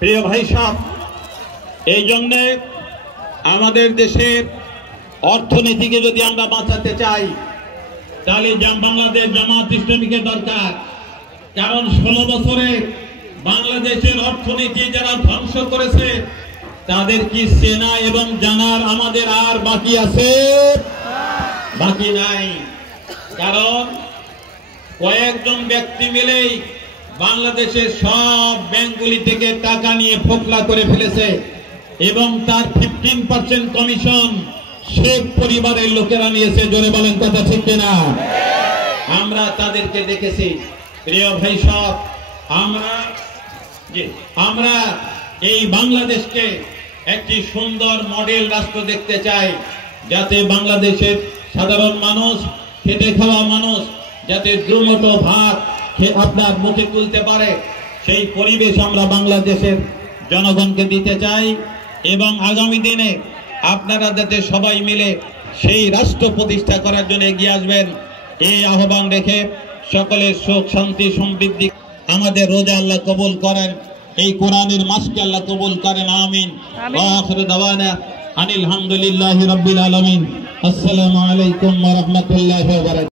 প্রিয় ভাই সাহেব, এই জন্যে আমাদের দেশের অর্থনীতিকে যদি আমরা বাঁচাতে চাই তাহলে বাংলাদেশ জামাত ইসলামীকে দরকার। কারণ 16 বছরে বাংলাদেশের অর্থনীতি যারা ধ্বংস করেছে তাদের কি চেনা এবং জানার আমাদের আর বাকি আছে? বাকি নাই। কারণ কয়েকজন ব্যক্তি মিলেই বাংলাদেশের সব ব্যাংকগুলি থেকে টাকা নিয়ে ফোকলা করে ফেলেছে এবং তার 15% কমিশন শেখ পরিবারের লোকেরা নিয়েছে। জোরে বলেন কথা ঠিক কিনা? আমরা তাদেরকে দেখেছি। প্রিয় ভাই সব, আমরা এই বাংলাদেশকে একটি সুন্দর মডেল রাষ্ট্র দেখতে চাই, যাতে বাংলাদেশের সাধারণ মানুষ, খেটে খাওয়া মানুষ যাতে দ্রুমটো ভাত আপনার মুখে তুলতে পারে, সেই পরিবেশ আমরা বাংলাদেশের জনগণকে দিতে চাই। এবং আগামী দিনে আপনারা যাতে সবাই মিলে সেই রাষ্ট্র প্রতিষ্ঠা করার জন্য এগিয়ে আসবেন, এই আহ্বান রেখে সকলের সুখ শান্তি সমৃদ্ধি আমাদের রোজা আল্লাহ কবুল করেন, এই কোরআনের মাসকে আল্লাহ কবুল করেন। আমিন। ওয়া আখিরু দাওয়ানা আনিল হামদুলিল্লাহি রাব্বিল আলামিন। আসসালামু আলাইকুম ওয়া রাহমাতুল্লাহি ওয়া বারাকাতুহু।